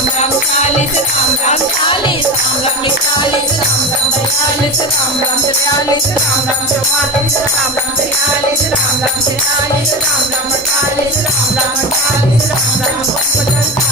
Ram Ram 40 Ram Ram 40 Ram Ram 41 Ram Ram 42 Ram Ram 43 Ram Ram 44 Ram Ram 46 Ram Ram 47 Ram Ram 48 Ram Ram 48 Ram Ram